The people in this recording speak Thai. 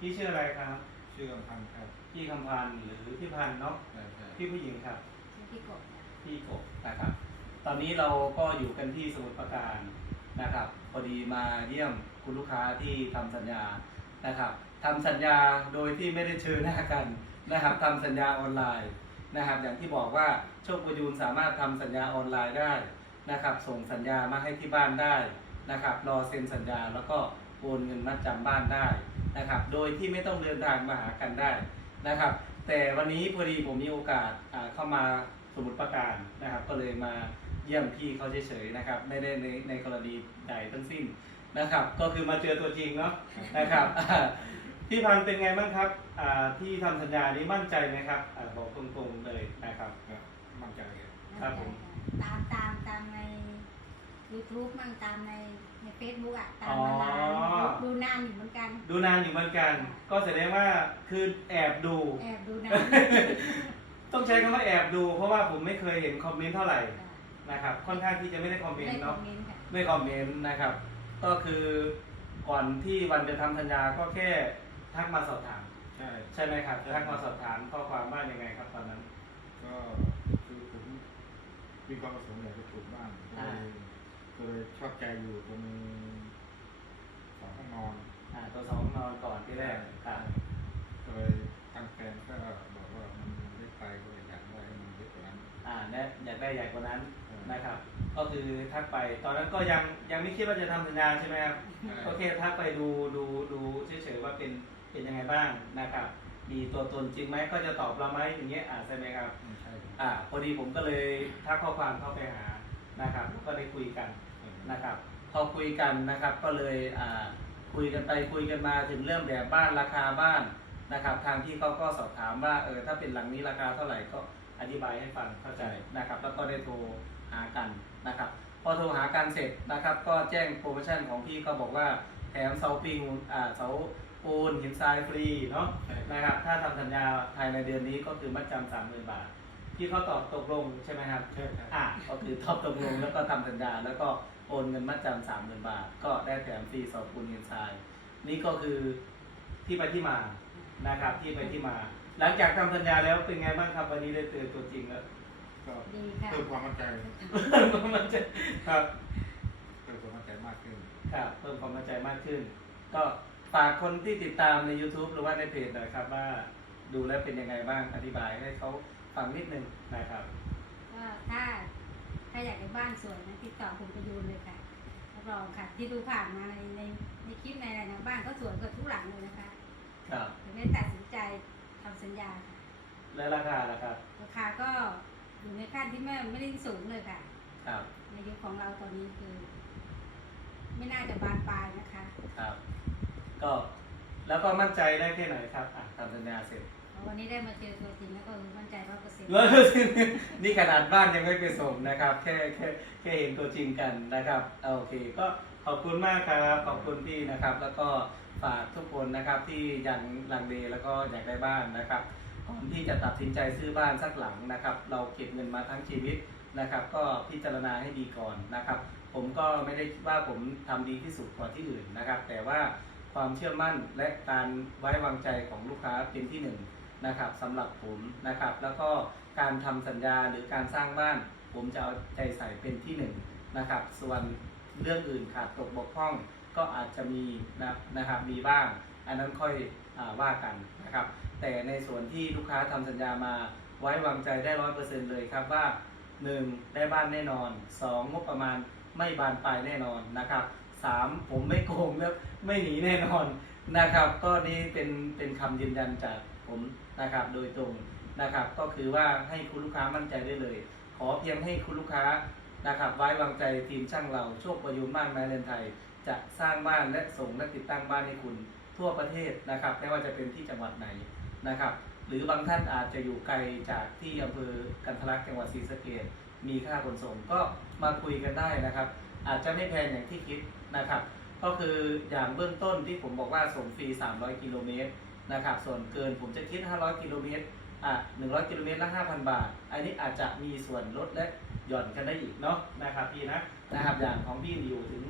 พี่ชื่ออะไรครับ ชื่อกำพันธ์ครับพี่คำพันธ์หรือพี่พันธ์เนาะใช่ใช่พี่ผู้หญิงครับชื่อพี่กบนะพี่กบนะครับ ตอนนี้เราก็อยู่กันที่สมุทรปราการนะครับพอดีมาเยี่ยมคุณลูกค้าที่ทำสัญญานะครับทำสัญญาโดยที่ไม่ได้เชิญหน้ากันนะครับทำสัญญาออนไลน์นะครับ อย่างที่บอกว่าโชคประยูนสามารถทำสัญญาออนไลน์ได้นะครับ ส่งสัญญามาให้ที่บ้านได้นะครับ รอเซ็นสัญญาแล้วก็ โอนเงินมัดจำบ้านได้นะครับ โดยที่ไม่ต้องเดินทางมาหากันได้นะครับ แต่วันนี้พอดีผมมีโอกาสเข้ามาสมุทรปราการนะครับ ก็เลยมาเยี่ยมพี่เขาเฉยๆนะครับ ไม่ได้ในในกรณีใดทั้งสิ้นนะครับ ก็คือมาเจอตัวจริงเนาะนะครับพี่พันเป็นไงบ้างครับที่ทำสัญญานี้มั่นใจไหมครับอบอกตรงๆเลยนะครับ มั่นใจครับผมตามตามตามใน YouTube มั่งตามในใน Facebook อะตามมานานอ๋อ ดูนานอยู่เหมือนกัน ดูนานอยู่เหมือนกัน ก็แสดงว่าคือแอบดู แอบดูนาน ต้องใช้คำว่าแอบดู เพราะว่าผมไม่เคยเห็นคอมเมนต์เท่าไหร่นะครับค่อนข้างที่จะไม่ได้คอมเมนได้ต์คอเนาะมเมนต์ค่ะไม่คอมเมนต์นะครับ ก็คือก่อนที่วันจะทำสัญญาก็แค่ทักมาสอบถาม ใช่ ใช่ไหมครับทักมาสอบถามข้อความว่ายังไงครับตอนนั้น ก็คือผมมีความประสงค์อยากจะปลูกบ้านก็อ่าเลย ก็เลยชอบใจอยู่ตรงสองห้องนอนอ่าตัวสองนอนก่อนที่แรกครับก็เลยตั้งแฟนก็บอกว่ามันเล็กไปก็เลยอยากได้ให้มันเล็กกว่านั้น อ่าและอยากได้ใหญ่กว่านั้นอืมนะครับ ก็คือทักไปตอนนั้นก็ยังยังไม่คิดว่าจะทำสัญญาใช่ไหมครับใช่ก็แค่ทักไปดูดูดูเฉยๆว่าเป็นเป็นยังไงบ้างนะครับ มีตัวตนจริงไหมก็จะตอบเราไหมอย่างเงี้ยอ่าใช่ไหมครับไม่ใช่ครับอ่าพอดีผมก็เลยทักข้อความเข้าไปหานะครับแล้วก็ได้คุยกัน นะครับ พอคุยกันนะครับ ก็เลยคุยกันไปคุยกันมาถึงเรื่องแบบบ้านราคาบ้านนะครับ ทางที่เขาก็สอบถามว่าเออถ้าเป็นหลังนี้ราคาเท่าไหร่ก็อธิบายให้ฟังเข้าใจนะครับ แล้วก็ได้โทรหากันนะครับ พอโทรหากันเสร็จนะครับ ก็แจ้งโปรโมชั่นของพี่ก็บอกว่าแถมเสาปิงอ่าเสาปูนหินทรายฟรีเนาะนะครับถ้าทำสัญญาภายในเดือนนี้ก็คือมัดจำสามหมื่นบาท พี่เขาตอบตกลงใช่ไหมครับใช่ครับ อะก็คือตอบตกลงแล้วก็ทำสัญญาแล้วก็โอนเงินมัดจำสามหมื่นบาท ก็ได้แถมฟรีเสาปูนหินทราย นี่ก็คือที่ไปที่มานะครับที่ไปที่มา หลังจากทำสัญญาแล้วเป็นไงบ้างครับวันนี้ได้เจอตัวจริงแล้วก็ดีค่ะ เพิ่มความมั่นใจมันจะครับ เพิ่มความมั่นใจมากขึ้น ครับเพิ่มความมั่นใจมากขึ้น ก็ฝากคนที่ติดตามใน YouTube หรือว่าในเพจหน่อยครับว่าดูแล้วเป็นยังไงบ้างอธิบายให้เขา ฟังนิดนึงนะครับก็ถ้าถ้าอยากได้บ้านสวยนะติดต่อคุณประยูนเลยค่ะรับรองค่ะ ที่ดูผ่านมาในในในคลิปในอะไรนะบ้านก็สวยกว่าทุกหลังเลยนะคะครับถึงได้ตัดสินใจทำสัญญาค่ะและราคาล่ะครับ ราคาก็อยู่ในขั้นที่ไม่ไม่ได้สูงเลยค่ะ ครับในยุคของเราตอนนี้คือ ไม่น่าจะบานปลายนะคะ ครับ ก็แล้วก็มั่นใจได้แค่ไหนครับอะทำสัญญาเสร็จเพราะ วันนี้ได้มาเจอตัวจริงแล้วก็มั่นใจร้อยเปอร์เซ็นต์ แล้วนี่ขนาดบ้านยังไม่ไปส่งนะครับ แค่แค่แค่เห็นตัวจริงกันนะครับโอเค ก็ขอบคุณมากครับ ขอบคุณพี่นะครับ แล้วก็ฝากทุกคนนะครับที่ยังลังเลแล้วก็อยากได้บ้านนะครับก่อนที่จะตัดสินใจซื้อบ้านสักหลังนะครับ เราเก็บเงินมาทั้งชีวิตนะครับ ก็พิจารณาให้ดีก่อนนะครับ ผมก็ไม่ได้คิดว่าผมทำดีที่สุดกว่าที่อื่นนะครับ แต่ว่าความเชื่อมั่นและการไว้วางใจของลูกค้าเป็นที่หนึ่ง นะครับสำหรับผมนะครับ แล้วก็การทำสัญญาหรือการสร้างบ้าน ผมจะเอาใจใส่เป็นที่หนึ่งนะครับ ส่วนเรื่องอื่นขาดตกบกพร่องก็อาจจะมีนะนะครับมีบ้าง อันนั้นค่อยอว่ากันนะครับ แต่ในส่วนที่ลูกค้าทำสัญญามาไว้วางใจได้ร้อยเปอร์เซ็นเลยครับว่า 1. ได้บ้านแน่นอน 2. งบประมาณไม่บานปลายแน่นอนนะครับ 3. ผมไม่โกงและไม่หนีแน่นอนนะครับ ก็นี่เป็นเป็นคำยืนยันจากผม นะครับ โดยตรงนะครับ ก็คือว่าให้คุณลูกค้ามั่นใจได้เลย ขอเพียงให้คุณลูกค้านะครับ ไว้วางใจทีมช่างเราโชคประยุนบ้านไม้เลนไทย จะสร้างบ้านและส่งและติดตั้งบ้านให้คุณทั่วประเทศนะครับ ไม่ว่าจะเป็นที่จังหวัดไหนนะครับ หรือบางท่านอาจจะอยู่ไกลจากที่อำเภอกันทะลักจังหวัดศรีสะเกษมีค่าขนส่งก็มาคุยกันได้นะครับ อาจจะไม่แพงอย่างที่คิดนะครับ ก็คืออย่างเบื้องต้นที่ผมบอกว่าส่งฟรี 300 กิโลเมตร นะครับ ส่วนเกินผมจะคิด 500 กิโลเมตร อะ 100 กิโลเมตรละ 5,000 บาท อันนี้อาจจะมีส่วนลดและหย่อนกันได้อีกเนาะนะครับพี่นะนะครับอย่างของพี่อยู่ถึง